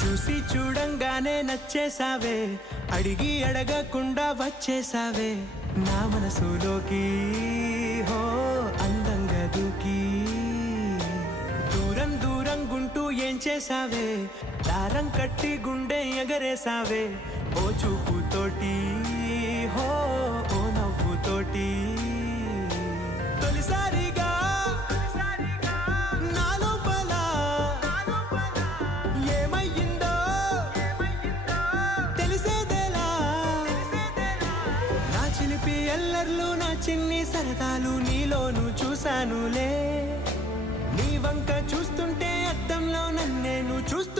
చూసి చూడంగానే నచ్చేసావే, అడిగి అడగకుండా వచ్చేసావే నా మనసులోకి. హో అందంగా దూకి దూరం దూరం గుంటూ ఏం చేసావే, దారం కట్టి గుండె ఎగరేసావే ఓ చూపుతోటి. హో ఓ నవ్వుతోటి తొలిసారిగా నా లోపల ఏమయ్యిందో తెలిసేదేలా. నా చిలిపి ఎల్లర్లు నా చిన్ని సరదాలు నీలోను చూశానులే. నీ వంక చూస్తుంటే అద్దంలో నన్నేను చూస్తూ